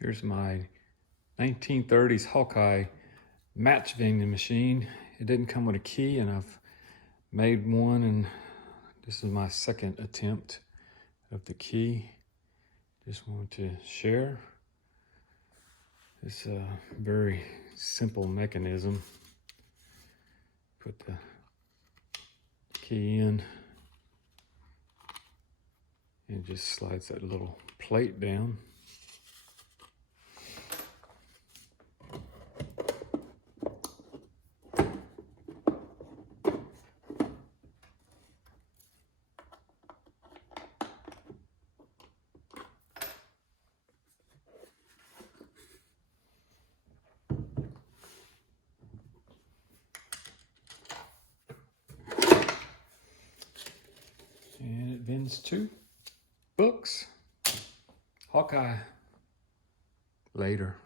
Here's my 1930s Hawkeye match vending machine. It didn't come with a key, and I've made one, and this is my second attempt of the key. Just want to share. It's a very simple mechanism. Put the key in and just slides that little plate down. And it vends 2 books. Hawkeye. Later.